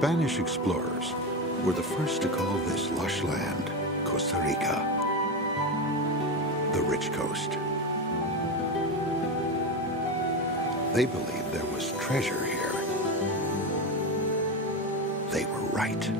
Spanish explorers were the first to call this lush land Costa Rica, the rich coast. They believed there was treasure here. They were right.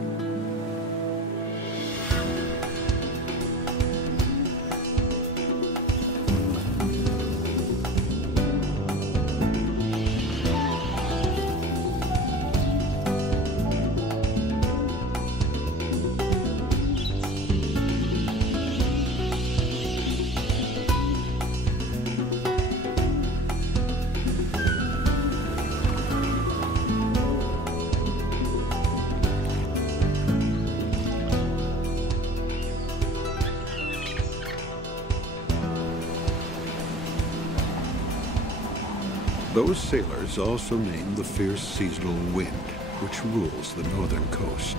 Those sailors also named the fierce seasonal wind, which rules the northern coast.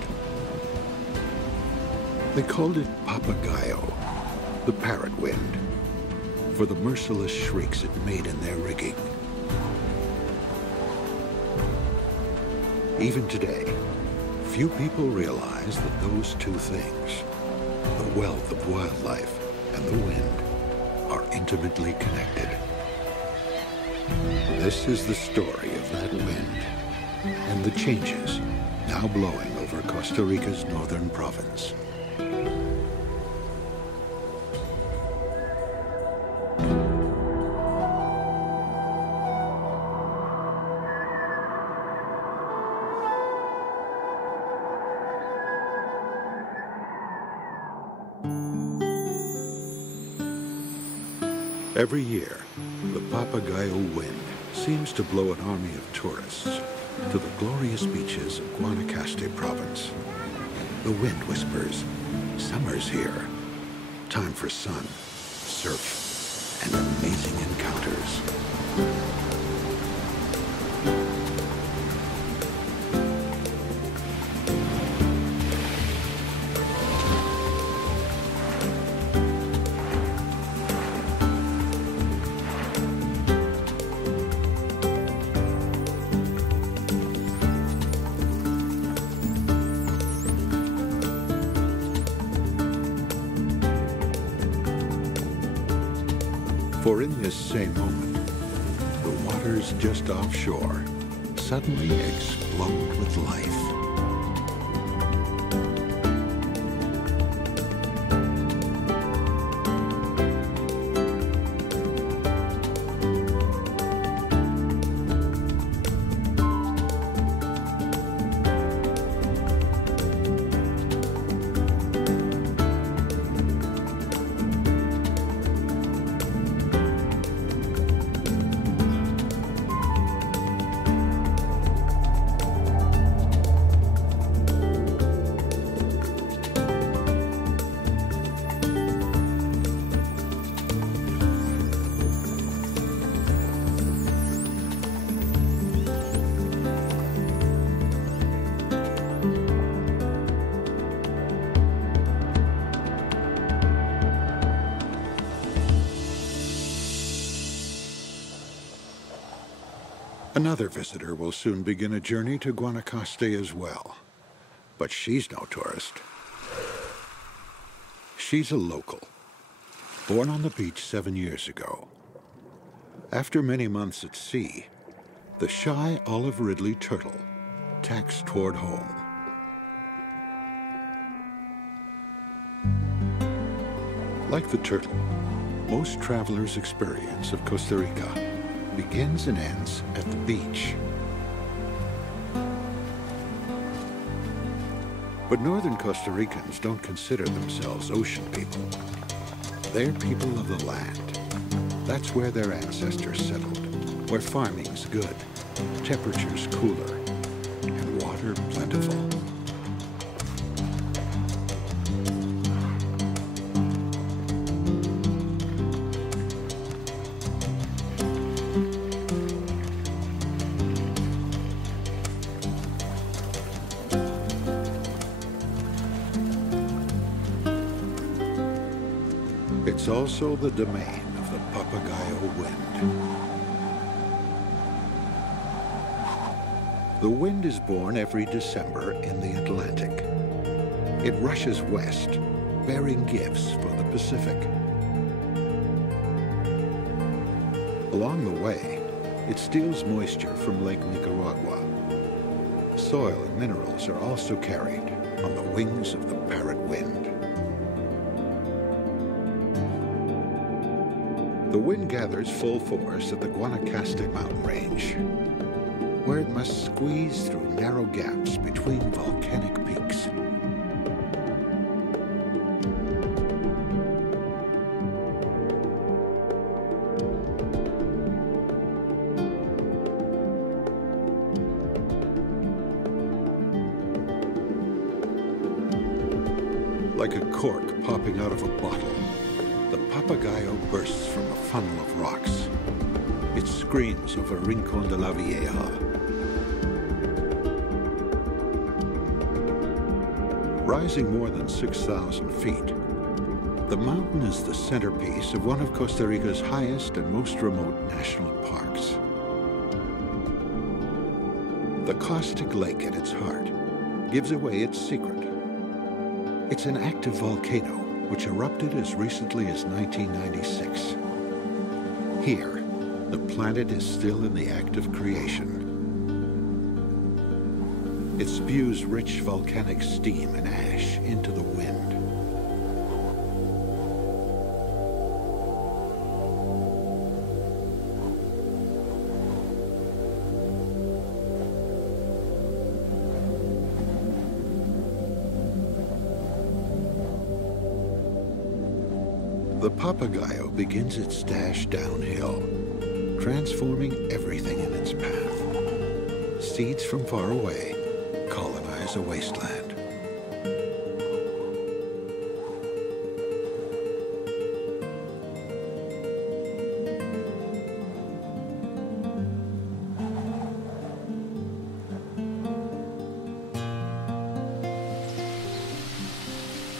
They called it Papagayo, the parrot wind, for the merciless shrieks it made in their rigging. Even today, few people realize that those two things, the wealth of wildlife and the wind, are intimately connected. This is the story of that wind and the changes now blowing over Costa Rica's northern province. Every year, the Papagayo wind seems to blow an army of tourists to the glorious beaches of Guanacaste province. The wind whispers, summer's here. Time for sun, surf, and amazing encounters. For in this same moment, the waters just offshore suddenly explode with life. Another visitor will soon begin a journey to Guanacaste as well. But she's no tourist. She's a local, born on the beach 7 years ago. After many months at sea, the shy olive ridley turtle tacks toward home. Like the turtle, most travelers' experience of Costa Rica begins and ends at the beach. But northern Costa Ricans don't consider themselves ocean people. They're people of the land. That's where their ancestors settled, where farming's good, temperatures cooler, and water plentiful. It's also the domain of the Papagayo wind. The wind is born every December in the Atlantic. It rushes west, bearing gifts for the Pacific. Along the way, it steals moisture from Lake Nicaragua. Soil and minerals are also carried on the wings of the parrot wind. The wind gathers full force at the Guanacaste mountain range, where it must squeeze through narrow gaps between volcanic peaks. Like a cork popping out of a bottle, the Papagayo bursts from a funnel of rocks. It screams over Rincon de la Vieja. Rising more than 6,000 feet, the mountain is the centerpiece of one of Costa Rica's highest and most remote national parks. The caustic lake at its heart gives away its secret. It's an active volcano which erupted as recently as 1996. Here, the planet is still in the act of creation. It spews rich volcanic steam and ash into the wind. The Papagayo begins its dash downhill, transforming everything in its path. Seeds from far away colonize a wasteland.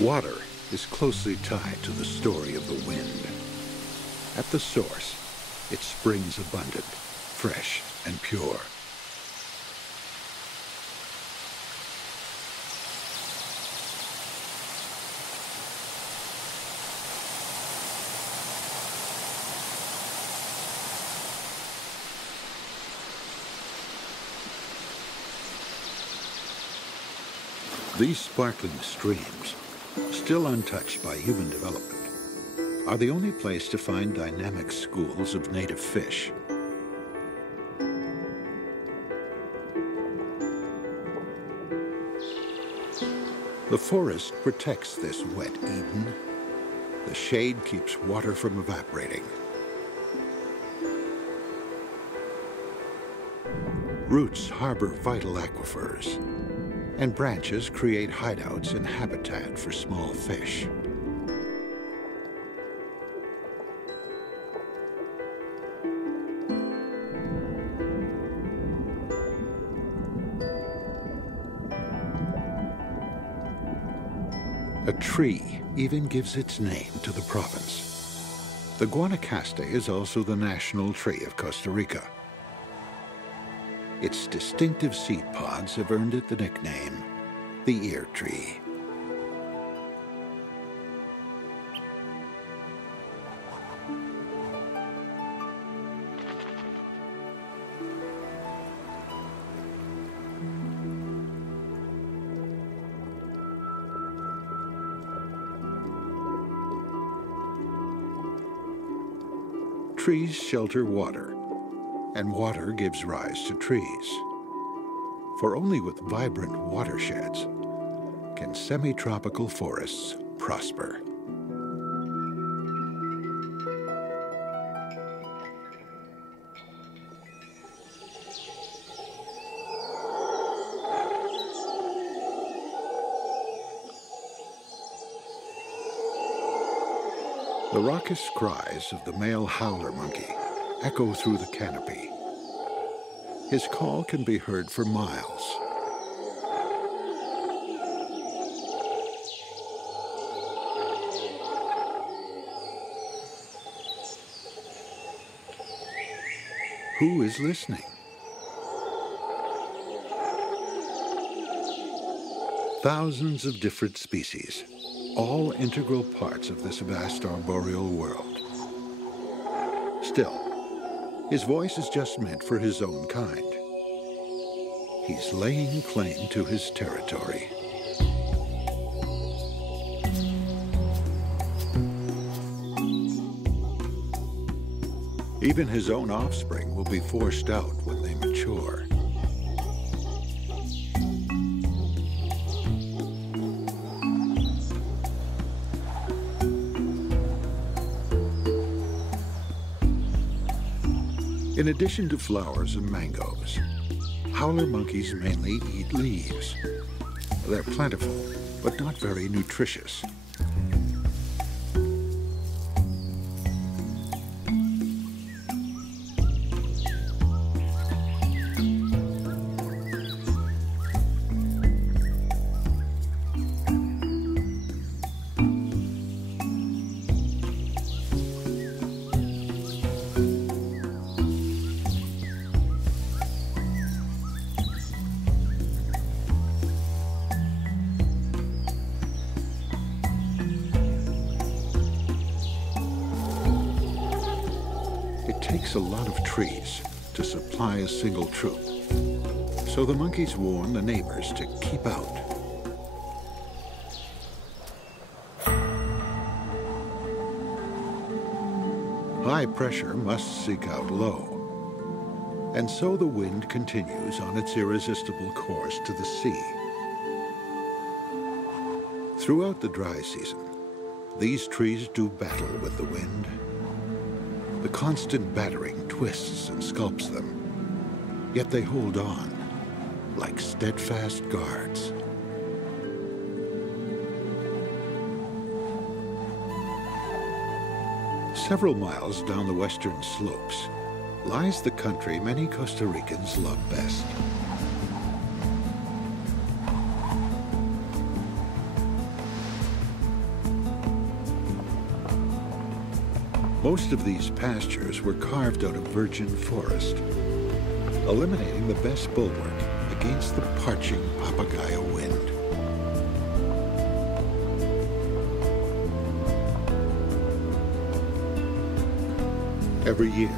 Water is closely tied to the story of the wind. At the source, it springs abundant, fresh, and pure. These sparkling streams, still untouched by human development, are the only place to find dynamic schools of native fish. The forest protects this wet Eden. The shade keeps water from evaporating. Roots harbor vital aquifers, and branches create hideouts and habitat for small fish. A tree even gives its name to the province. The Guanacaste is also the national tree of Costa Rica. Its distinctive seed pods have earned it the nickname, the ear tree. Trees shelter water, and water gives rise to trees. For only with vibrant watersheds can semi-tropical forests prosper. The raucous cries of the male howler monkey echo through the canopy. His call can be heard for miles. Who is listening? Thousands of different species, all integral parts of this vast arboreal world. Still, his voice is just meant for his own kind. He's laying claim to his territory. Even his own offspring will be forced out when they mature. In addition to flowers and mangoes, howler monkeys mainly eat leaves. They're plentiful, but not very nutritious. It takes a lot of trees to supply a single troop, so the monkeys warn the neighbors to keep out. High pressure must seek out low, and so the wind continues on its irresistible course to the sea. Throughout the dry season, these trees do battle with the wind. The constant battering twists and sculpts them, yet they hold on like steadfast guards. Several miles down the western slopes lies the country many Costa Ricans love best. Most of these pastures were carved out of virgin forest, eliminating the best bulwark against the parching Papagayo wind. Every year,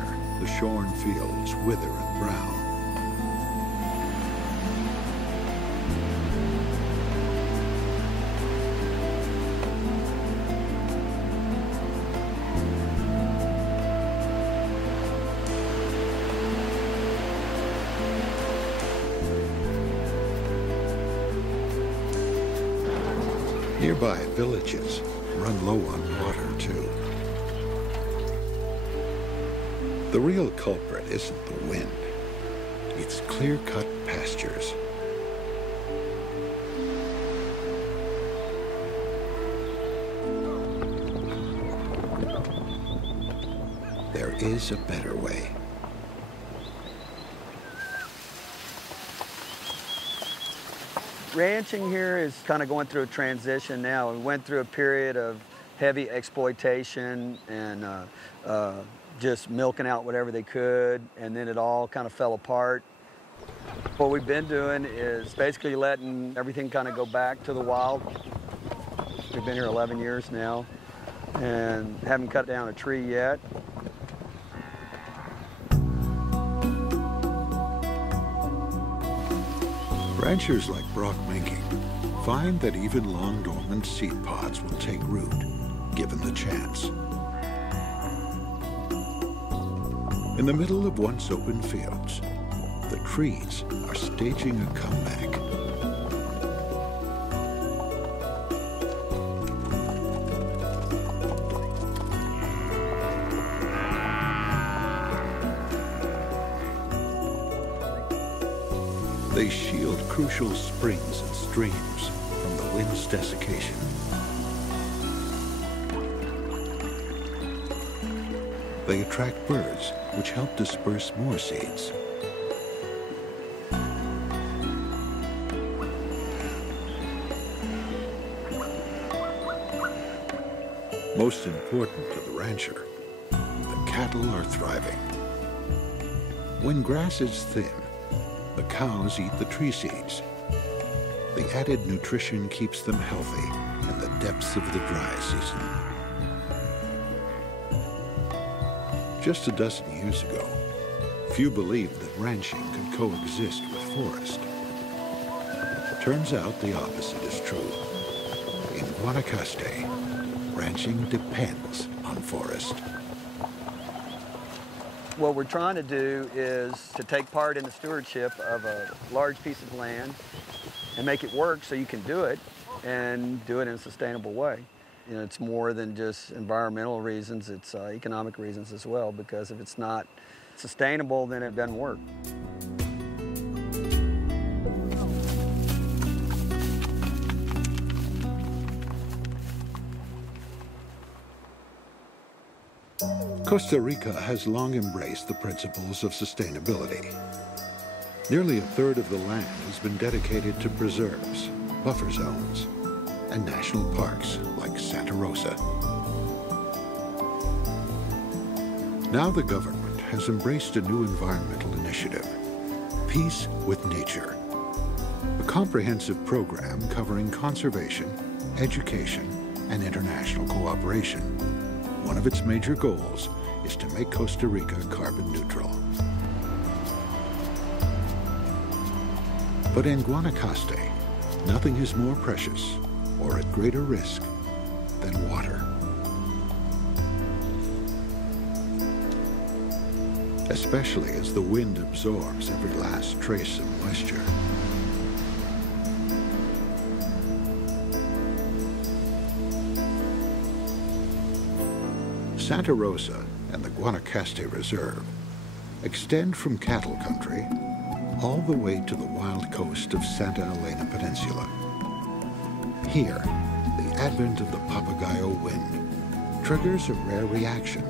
the shorn fields wither and brown. Nearby villages run low on water, too. The real culprit isn't the wind. It's clear-cut pastures. There is a better way. Ranching here is kind of going through a transition now. We went through a period of heavy exploitation and just milking out whatever they could, and then it all kind of fell apart. What we've been doing is basically letting everything kind of go back to the wild. We've been here 11 years now and haven't cut down a tree yet. Ranchers like Brock Menke find that even long dormant seed pods will take root, given the chance. In the middle of once open fields, the trees are staging a comeback. They shield crucial springs and streams from the wind's desiccation. They attract birds, which help disperse more seeds. Most important to the rancher, the cattle are thriving. When grass is thin, the cows eat the tree seeds. The added nutrition keeps them healthy in the depths of the dry season. Just a dozen years ago, few believed that ranching could coexist with forest. Turns out the opposite is true. In Guanacaste, ranching depends on forest. What we're trying to do is to take part in the stewardship of a large piece of land and make it work so you can do it and do it in a sustainable way. You know, it's more than just environmental reasons, it's economic reasons as well, because if it's not sustainable, then it doesn't work. Costa Rica has long embraced the principles of sustainability. Nearly a third of the land has been dedicated to preserves, buffer zones, and national parks like Santa Rosa. Now the government has embraced a new environmental initiative, Peace with Nature, a comprehensive program covering conservation, education, and international cooperation. One of its major goals is to make Costa Rica carbon neutral. But in Guanacaste, nothing is more precious or at greater risk than water. Especially as the wind absorbs every last trace of moisture. Santa Rosa and the Guanacaste Reserve extend from cattle country all the way to the wild coast of Santa Elena Peninsula. Here, the advent of the Papagayo wind triggers a rare reaction.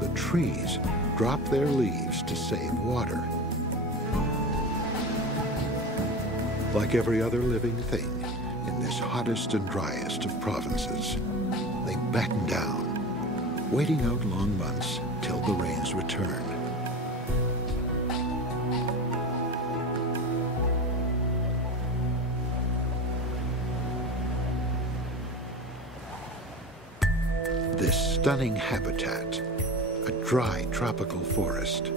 The trees drop their leaves to save water. Like every other living thing in this hottest and driest of provinces, they batten down, waiting out long months till the rains return. This stunning habitat, a dry tropical forest,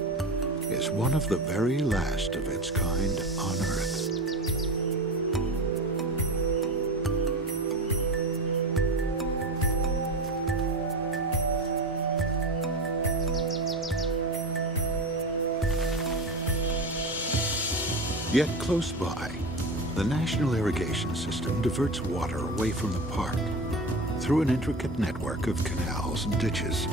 is one of the very last of its kind on Earth. Yet close by, the National Irrigation System diverts water away from the park through an intricate network of canals and ditches.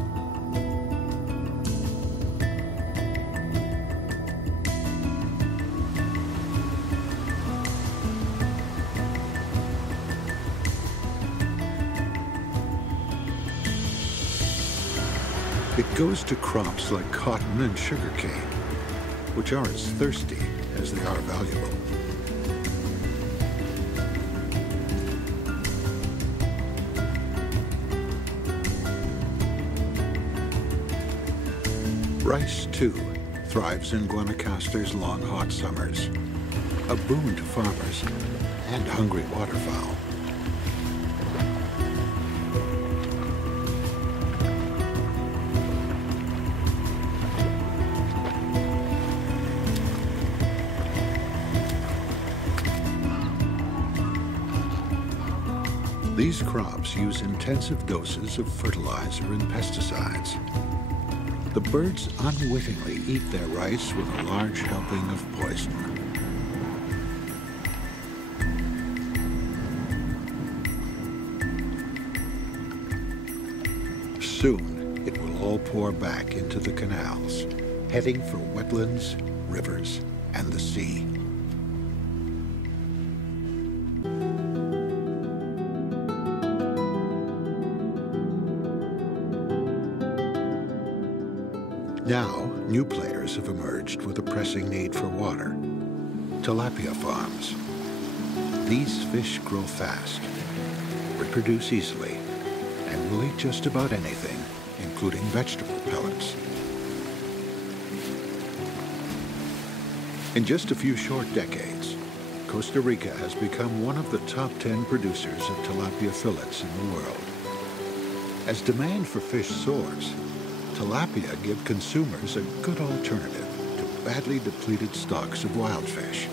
It goes to crops like cotton and sugarcane, which are as thirsty as they are valuable. Rice, too, thrives in Guanacaste's long, hot summers, a boon to farmers and hungry waterfowl. These crops use intensive doses of fertilizer and pesticides. The birds unwittingly eat their rice with a large helping of poison. Soon, it will all pour back into the canals, heading for wetlands, rivers, and the sea. Now, new players have emerged with a pressing need for water. Tilapia farms. These fish grow fast, reproduce easily, and will eat just about anything, including vegetable pellets. In just a few short decades, Costa Rica has become one of the top 10 producers of tilapia fillets in the world. As demand for fish soars, tilapia give consumers a good alternative to badly depleted stocks of wild fish.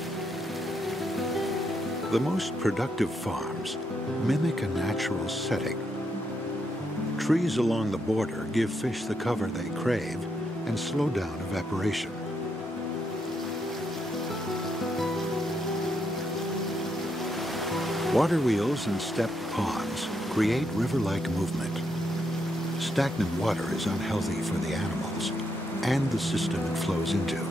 The most productive farms mimic a natural setting. Trees along the border give fish the cover they crave and slow down evaporation. Water wheels and stepped ponds create river-like movement. Stagnant water is unhealthy for the animals and the system it flows into.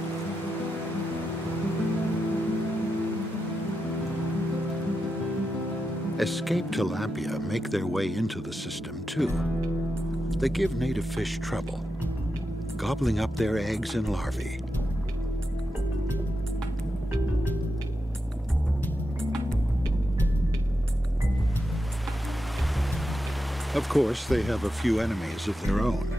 Escaped tilapia make their way into the system too. They give native fish trouble, gobbling up their eggs and larvae. Of course, they have a few enemies of their own.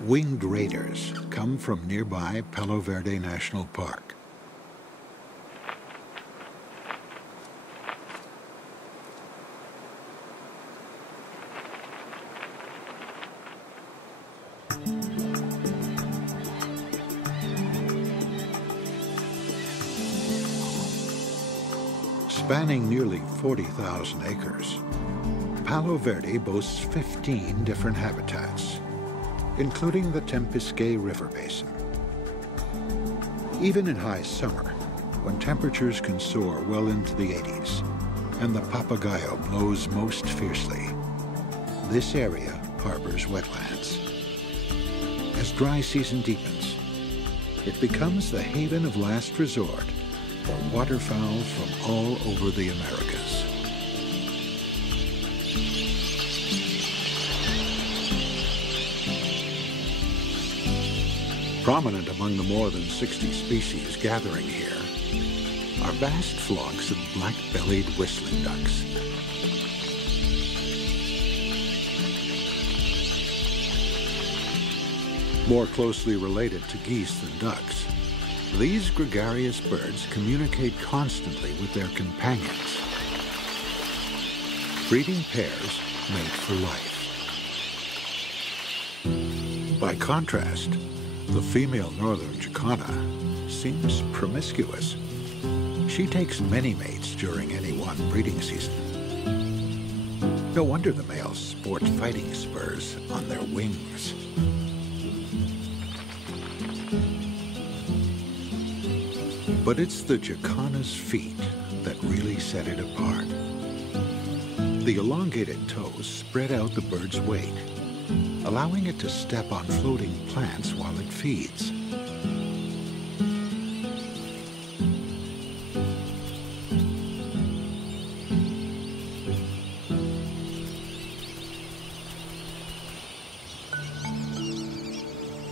Winged raiders come from nearby Palo Verde National Park. Spanning nearly 40,000 acres, Palo Verde boasts 15 different habitats, including the Tempisque River Basin. Even in high summer, when temperatures can soar well into the 80s and the Papagayo blows most fiercely, this area harbors wetlands. As dry season deepens, it becomes the haven of last resort for waterfowl from all over the Americas. Prominent among the more than 60 species gathering here are vast flocks of black-bellied whistling ducks. More closely related to geese than ducks, these gregarious birds communicate constantly with their companions. Breeding pairs mate for life. By contrast, the female northern jacana seems promiscuous. She takes many mates during any one breeding season. No wonder the males sport fighting spurs on their wings. But it's the jacana's feet that really set it apart. The elongated toes spread out the bird's weight, allowing it to step on floating plants while it feeds.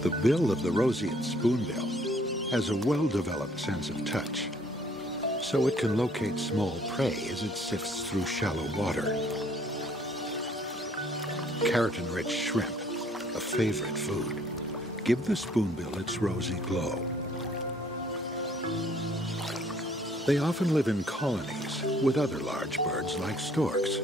The bill of the roseate spoonbill has a well-developed sense of touch, so it can locate small prey as it sifts through shallow water. Keratin-rich shrimp, a favorite food, give the spoonbill its rosy glow. They often live in colonies with other large birds like storks.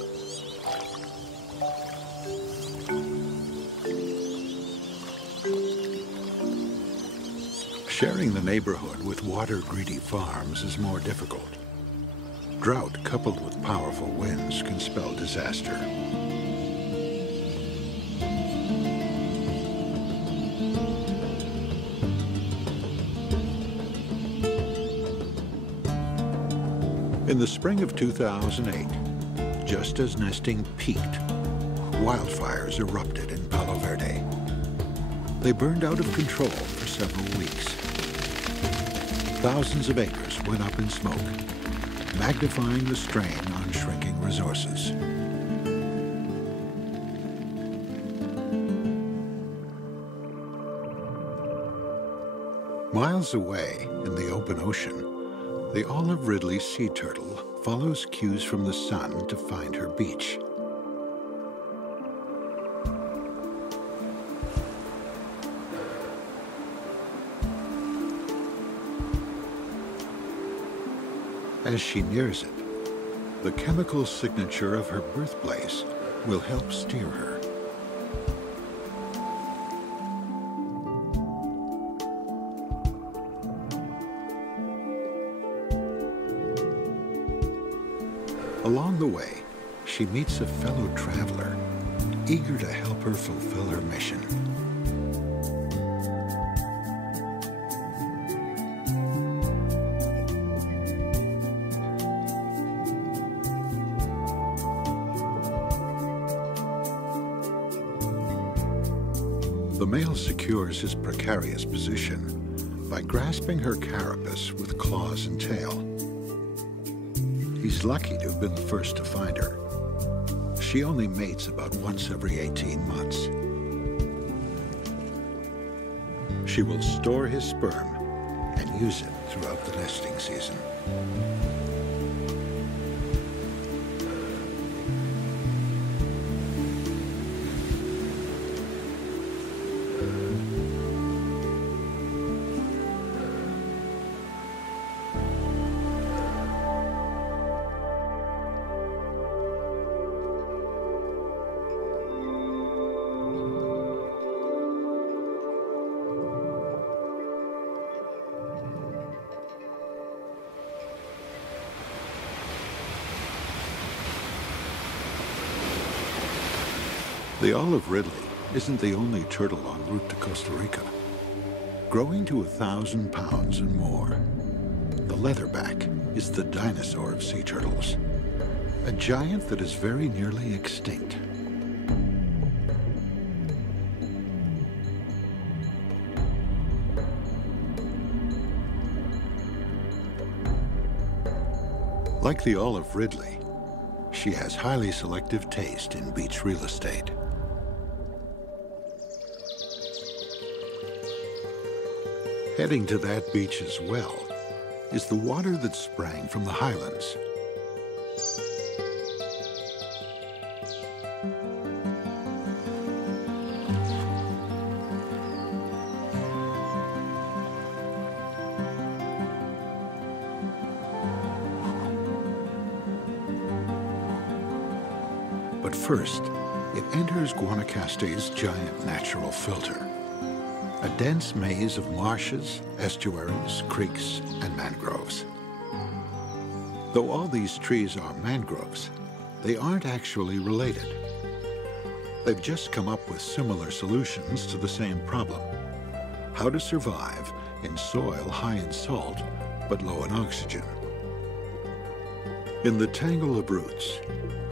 Sharing the neighborhood with water-greedy farms is more difficult. Drought coupled with powerful winds can spell disaster. In the spring of 2008, just as nesting peaked, wildfires erupted in Palo Verde. They burned out of control for several weeks. Thousands of acres went up in smoke, magnifying the strain on shrinking resources. Miles away in the open ocean, the olive ridley sea turtle follows cues from the sun to find her beach. As she nears it, the chemical signature of her birthplace will help steer her. Along the way, she meets a fellow traveler, eager to help her fulfill her mission. The male secures his precarious position by grasping her carapace with claws and tail. He's lucky to have been the first to find her. She only mates about once every 18 months. She will store his sperm and use it throughout the nesting season. The olive ridley isn't the only turtle en route to Costa Rica. Growing to 1,000 pounds and more, the leatherback is the dinosaur of sea turtles, a giant that is very nearly extinct. Like the olive ridley, she has highly selective taste in beach real estate. Heading to that beach as well is the water that sprang from the highlands. But first, it enters Guanacaste's giant natural filter. A dense maze of marshes, estuaries, creeks, and mangroves. Though all these trees are mangroves, they aren't actually related. They've just come up with similar solutions to the same problem: how to survive in soil high in salt but low in oxygen. In the tangle of roots,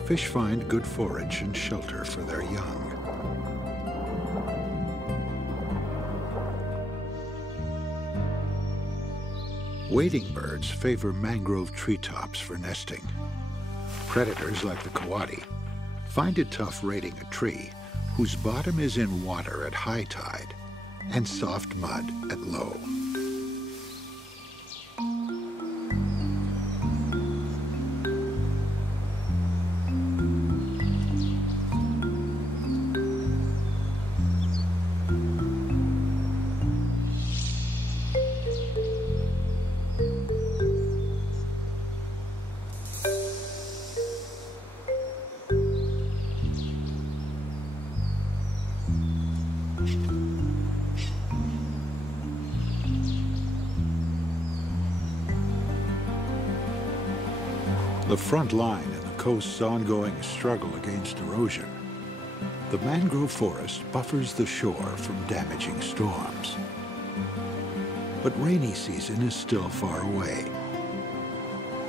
fish find good forage and shelter for their young. Wading birds favor mangrove treetops for nesting. Predators like the coati find it tough raiding a tree whose bottom is in water at high tide and soft mud at low. The front line in the coast's ongoing struggle against erosion, the mangrove forest buffers the shore from damaging storms. But rainy season is still far away.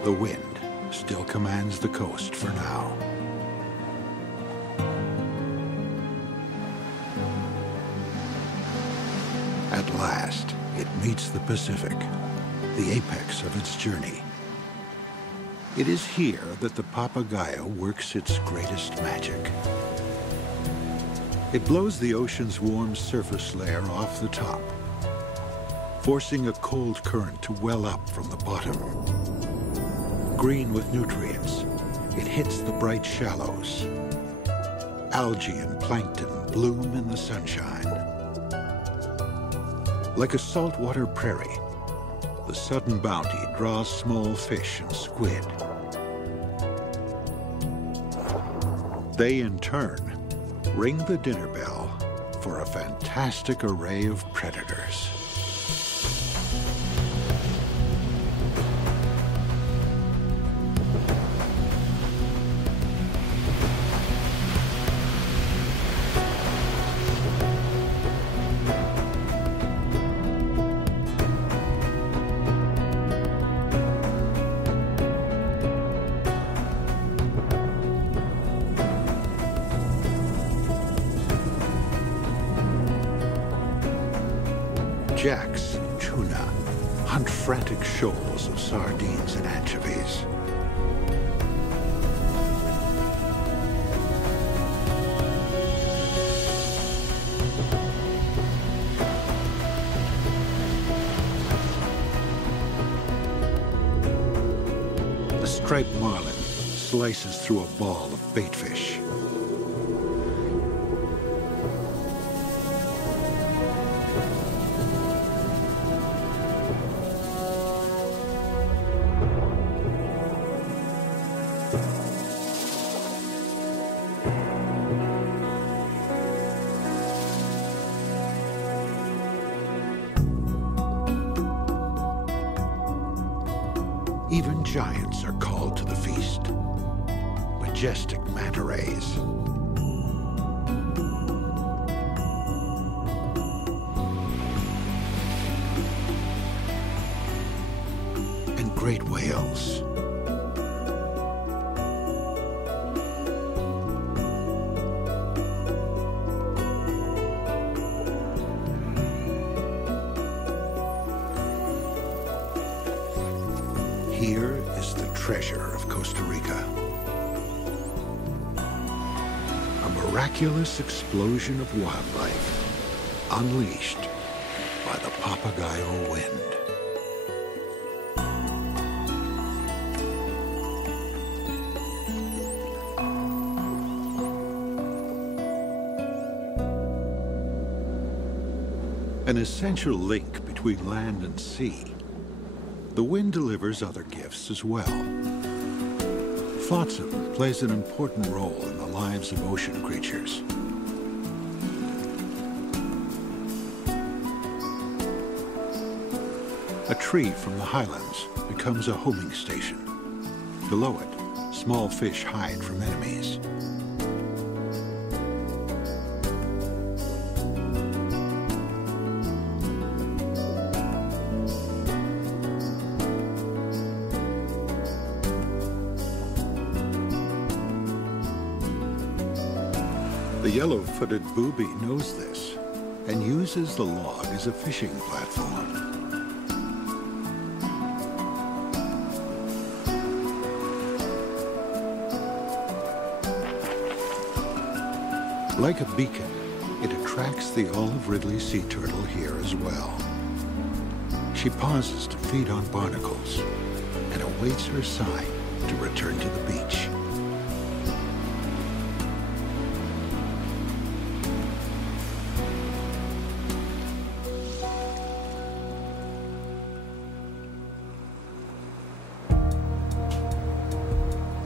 The wind still commands the coast for now. At last, it meets the Pacific, the apex of its journey. It is here that the Papagayo works its greatest magic. It blows the ocean's warm surface layer off the top, forcing a cold current to well up from the bottom. Green with nutrients, it hits the bright shallows. Algae and plankton bloom in the sunshine. Like a saltwater prairie, the sudden bounty draws small fish and squid. They, in turn, ring the dinner bell for a fantastic array of predators. Jacks and tuna hunt frantic shoals of sardines and anchovies. The striped marlin slices through a ball of baitfish. Even giants are called to the feast. Majestic manta rays. And great whales. Here is the treasure of Costa Rica. A miraculous explosion of wildlife unleashed by the Papagayo wind. An essential link between land and sea, the wind delivers other gifts as well. Flotsam plays an important role in the lives of ocean creatures. A tree from the highlands becomes a homing station. Below it, small fish hide from enemies. The yellow-footed booby knows this and uses the log as a fishing platform. Like a beacon, it attracts the olive ridley sea turtle here as well. She pauses to feed on barnacles and awaits her sign to return to the beach.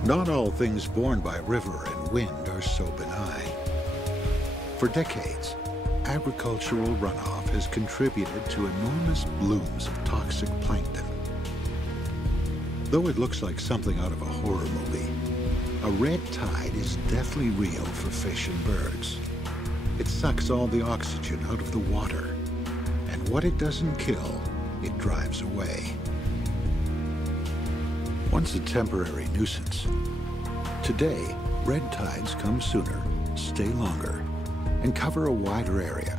Not all things born by river and wind are so benign. For decades, agricultural runoff has contributed to enormous blooms of toxic plankton. Though it looks like something out of a horror movie, a red tide is deathly real for fish and birds. It sucks all the oxygen out of the water, and what it doesn't kill, it drives away. Once a temporary nuisance, today, red tides come sooner, stay longer, and cover a wider area,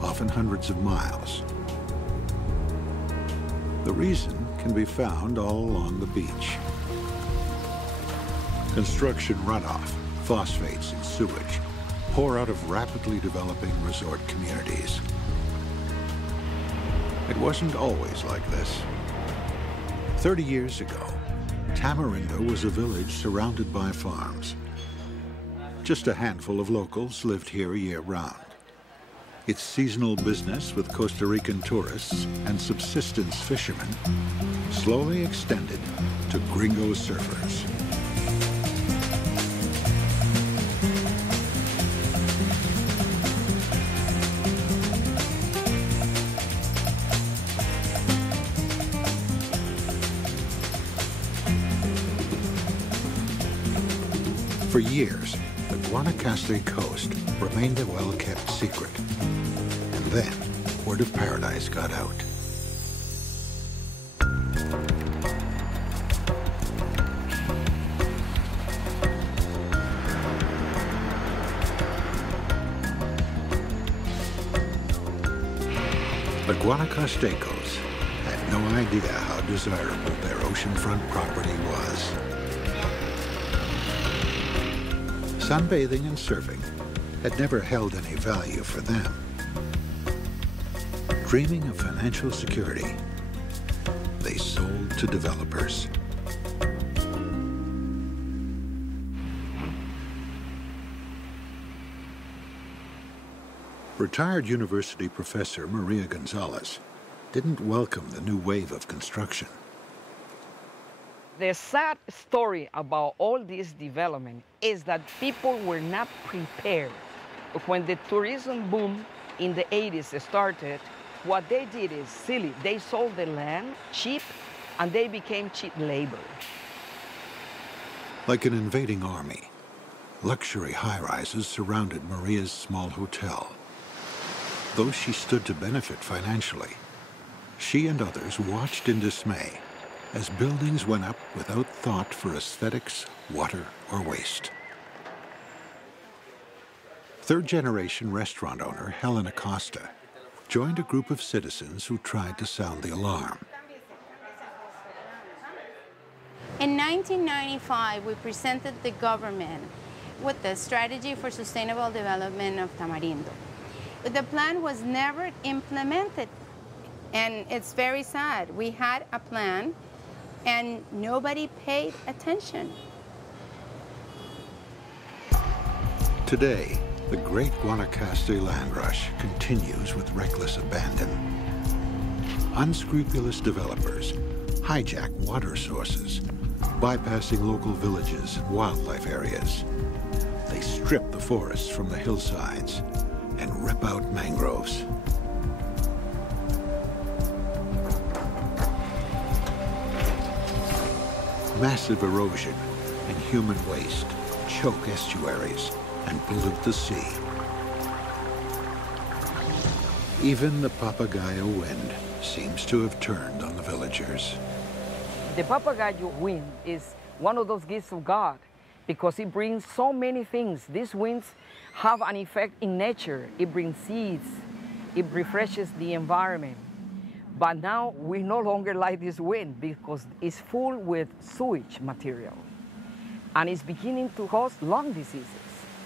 often hundreds of miles. The reason can be found all along the beach. Construction runoff, phosphates, and sewage pour out of rapidly developing resort communities. It wasn't always like this. 30 years ago, Tamarindo was a village surrounded by farms. Just a handful of locals lived here year-round. Its seasonal business with Costa Rican tourists and subsistence fishermen slowly extended to gringo surfers. For years, the Guanacaste coast remained a well-kept secret. And then, word of paradise got out. The Guanacastecos had no idea how desirable their oceanfront property was. Sunbathing and surfing had never held any value for them. Dreaming of financial security, they sold to developers. Retired university professor Maria Gonzalez didn't welcome the new wave of construction. The sad story about all this development is that people were not prepared. When the tourism boom in the 80s started, what they did is silly. They sold the land cheap, and they became cheap labor. Like an invading army, luxury high-rises surrounded Maria's small hotel. Though she stood to benefit financially, she and others watched in dismay as buildings went up without thought for aesthetics, water, or waste. Third-generation restaurant owner Helen Acosta joined a group of citizens who tried to sound the alarm. In 1995, we presented the government with the Strategy for Sustainable Development of Tamarindo. But the plan was never implemented, and it's very sad. We had a plan, and nobody paid attention. Today, the great Guanacaste land rush continues with reckless abandon. Unscrupulous developers hijack water sources, bypassing local villages and wildlife areas. They strip the forests from the hillsides and rip out mangroves. Massive erosion and human waste choke estuaries and pollute the sea. Even the Papagayo wind seems to have turned on the villagers. The Papagayo wind is one of those gifts of God because it brings so many things. These winds have an effect in nature. It brings seeds, it refreshes the environment. But now we no longer like this wind because it's full with sewage material. And it's beginning to cause lung diseases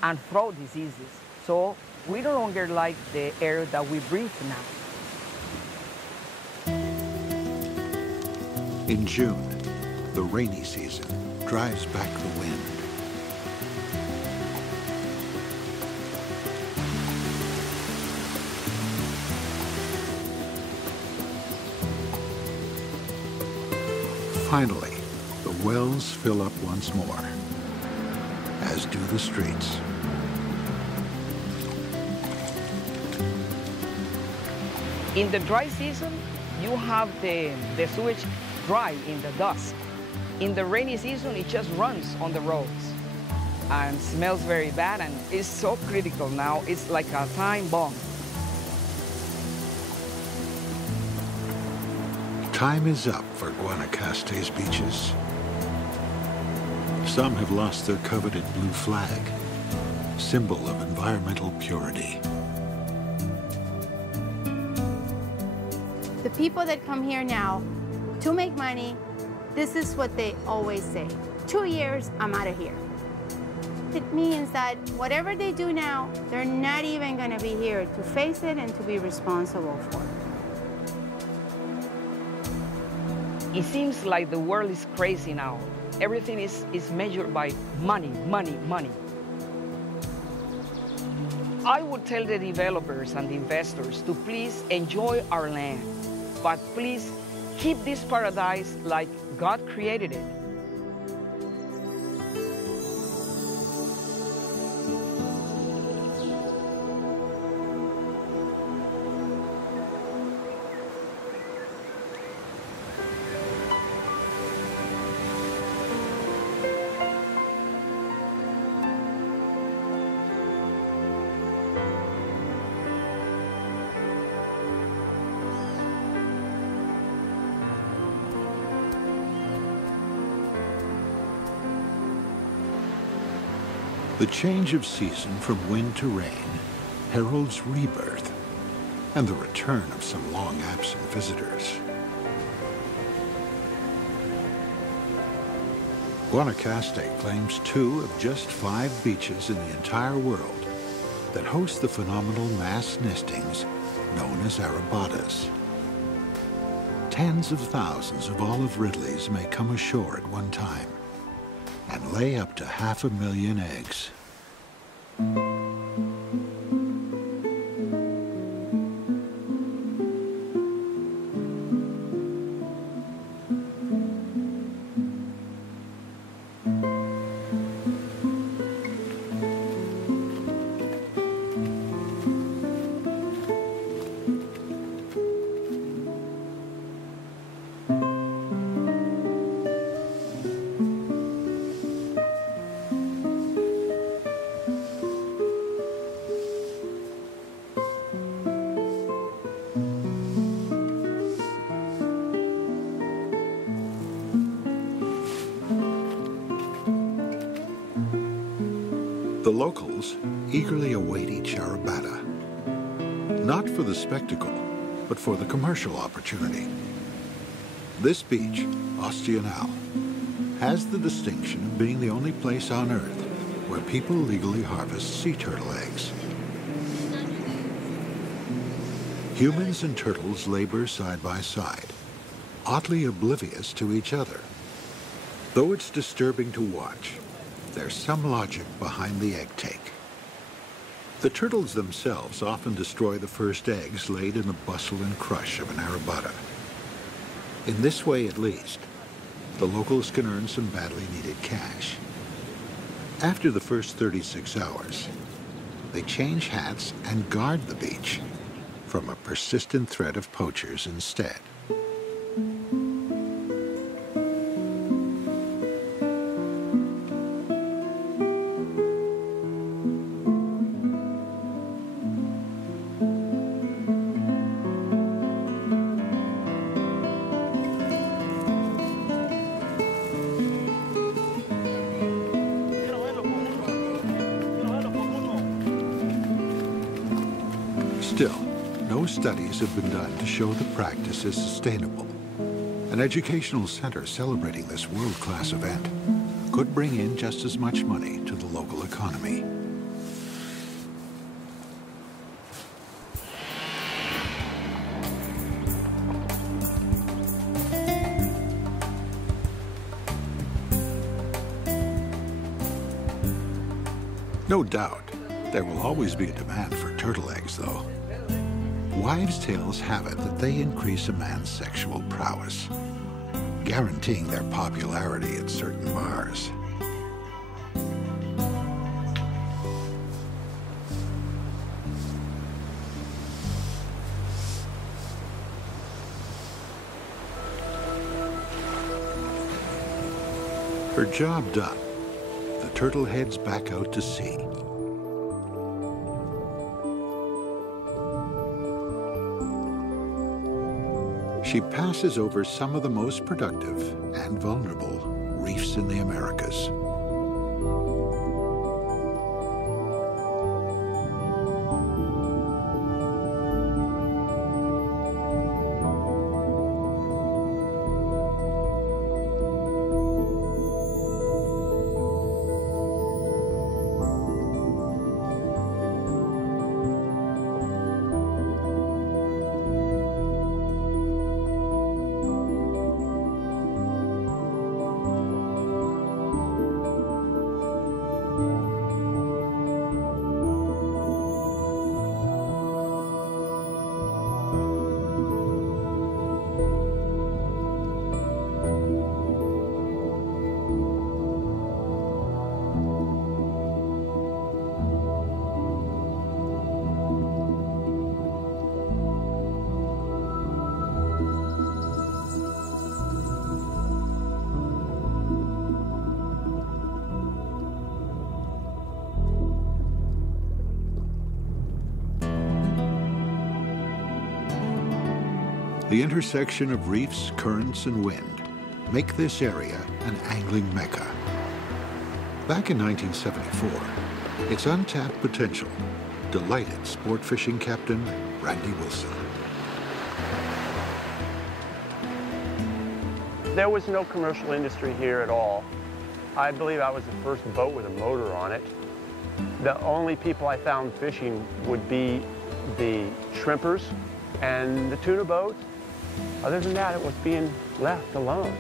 and throat diseases. So we no longer like the air that we breathe now. In June, the rainy season drives back the wind. Finally, the wells fill up once more, as do the streets. In the dry season, you have the sewage dry in the dust. In the rainy season, it just runs on the roads and smells very bad, and it's so critical now. It's like a time bomb. Time is up for Guanacaste's beaches. Some have lost their coveted blue flag, symbol of environmental purity. The people that come here now to make money, this is what they always say. 2 years, I'm out of here. It means that whatever they do now, they're not even going to be here to face it and to be responsible for it. It seems like the world is crazy now. Everything is measured by money, money, money. I would tell the developers and the investors to please enjoy our land, but please keep this paradise like God created it. The change of season from wind to rain heralds rebirth and the return of some long-absent visitors. Guanacaste claims 2 of just 5 beaches in the entire world that host the phenomenal mass nestings known as arabadas. Tens of thousands of olive ridleys may come ashore at one time and lay up to 500,000 eggs. The locals eagerly await each arabada, not for the spectacle, but for the commercial opportunity. This beach, Ostianal, has the distinction of being the only place on Earth where people legally harvest sea turtle eggs. Humans and turtles labor side by side, oddly oblivious to each other. Though it's disturbing to watch, there's some logic behind the egg take. The turtles themselves often destroy the first eggs laid in the bustle and crush of an arabada. In this way, at least, the locals can earn some badly needed cash. After the first 36 hours, they change hats and guard the beach from a persistent threat of poachers instead. Still, no studies have been done to show the practice is sustainable. An educational center celebrating this world-class event could bring in just as much money to the local economy. No doubt, there will always be a demand for turtle eggs, though. Wives' tales have it that they increase a man's sexual prowess, guaranteeing their popularity at certain bars. Her job done, the turtle heads back out to sea. She passes over some of the most productive and vulnerable reefs in the Americas. The intersection of reefs, currents, and wind make this area an angling mecca. Back in 1974, its untapped potential delighted sport fishing captain Randy Wilson. There was no commercial industry here at all. I believe I was the first boat with a motor on it. The only people I found fishing would be the shrimpers and the tuna boats. Other than that, it was being left alone.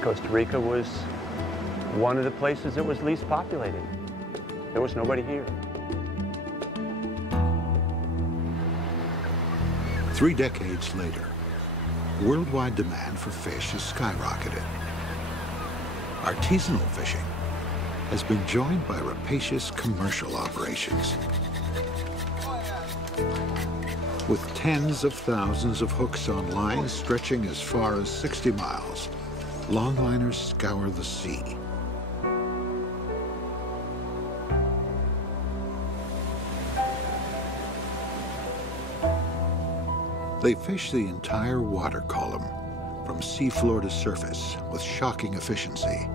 Costa Rica was one of the places that was least populated. There was nobody here. 3 decades later, worldwide demand for fish has skyrocketed. Artisanal fishing has been joined by rapacious commercial operations. With tens of thousands of hooks on lines stretching as far as 60 miles, longliners scour the sea. They fish the entire water column, from seafloor to surface, with shocking efficiency.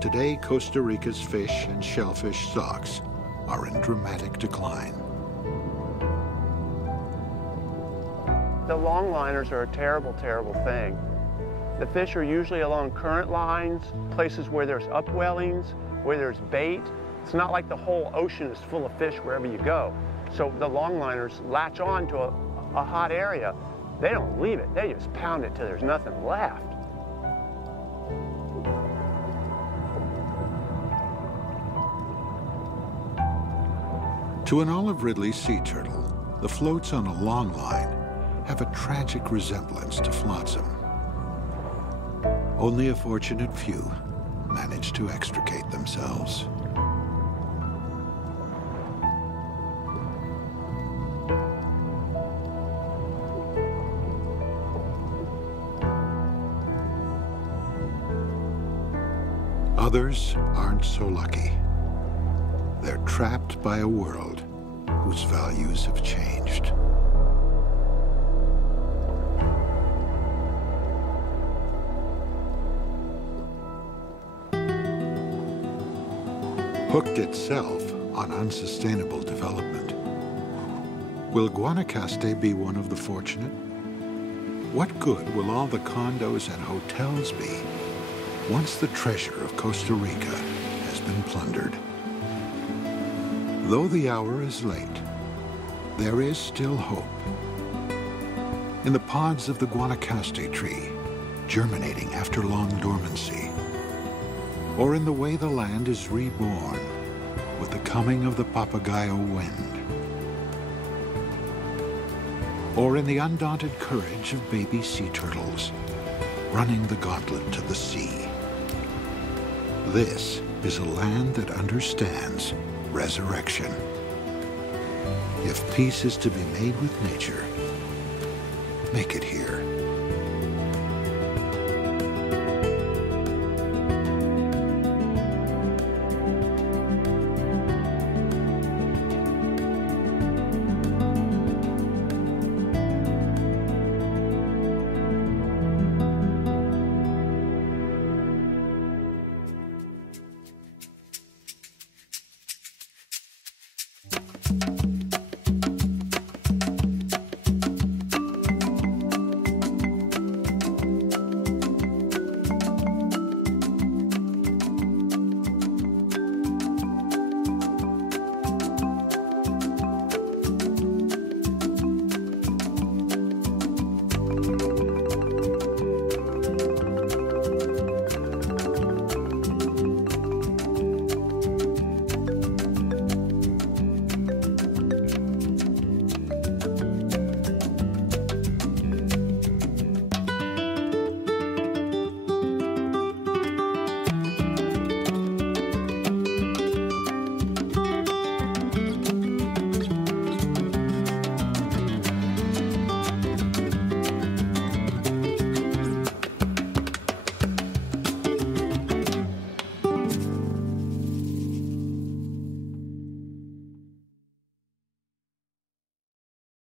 Today, Costa Rica's fish and shellfish stocks are in dramatic decline. The longliners are a terrible, terrible thing. The fish are usually along current lines, places where there's upwellings, where there's bait. It's not like the whole ocean is full of fish wherever you go. So the longliners latch on to a hot area. They don't leave it, they just pound it till there's nothing left. To an olive ridley sea turtle, the floats on a long line have a tragic resemblance to flotsam. Only a fortunate few manage to extricate themselves. Others aren't so lucky. They're trapped by a world whose values have changed. Hooked itself on unsustainable development. Will Guanacaste be one of the fortunate? What good will all the condos and hotels be once the treasure of Costa Rica has been plundered? Though the hour is late, there is still hope. In the pods of the Guanacaste tree, germinating after long dormancy, or in the way the land is reborn with the coming of the Papagayo wind, or in the undaunted courage of baby sea turtles running the gauntlet to the sea. This is a land that understands resurrection. If peace is to be made with nature, make it here.